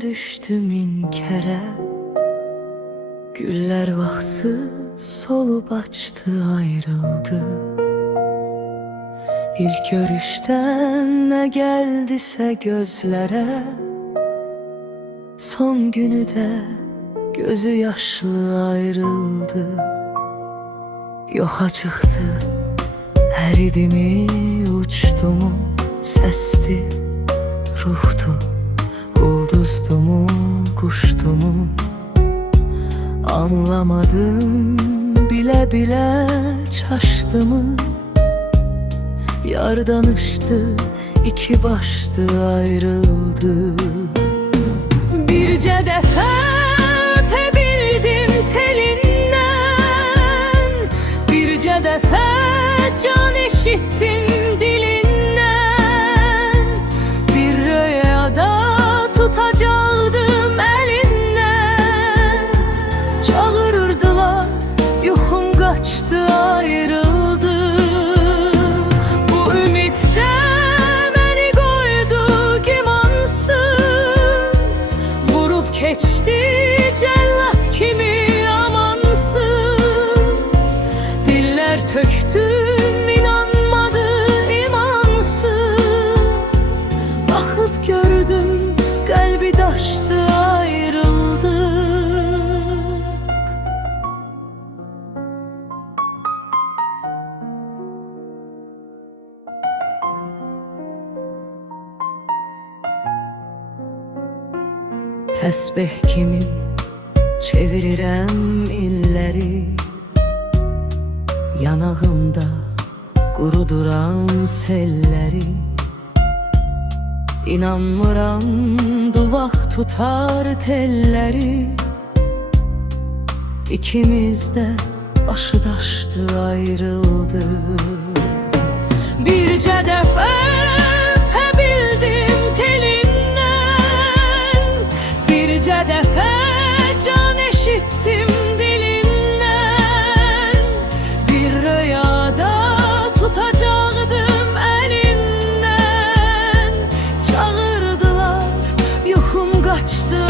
düştü min kere, güller vakti solup açtı ayrıldı. İlk görüşten ne geldiyse gözlere, son günü de gözü yaşlı ayrıldı. Yoxa çıktı, eridi mi, uçtu mu, sesti, ruhtu, ulduzdu mu, kuştu mu? Anlamadım, bile bile çaştı mı? Yar danıştı, iki baştı ayrıldı. Birce defa öpebildim telinden, birce defa can eşittim dilinden. Bir rüyada tutacaktım elinden, çağırırdılar, yuhum kaçtı ayrıldı. Bu ümitte beni koydu imansız, vurup geçti cellat kimi amansız. Diller töktüm, inanmadı imansız. Bakıp gördüm, kalbi taştı ayrıldık. Tesbih kimi çevirirəm illəri, yanağımda quruduram selləri. İnanmıram duvaq tutar telləri, İkimiz de başı daşdı ayrıldı. Birce dəfə öpebildim telindən, birce dəfə can eşittim dilindən. Bir rüyada tutacaktım elinden, çağırdılar, yuhum kaçtı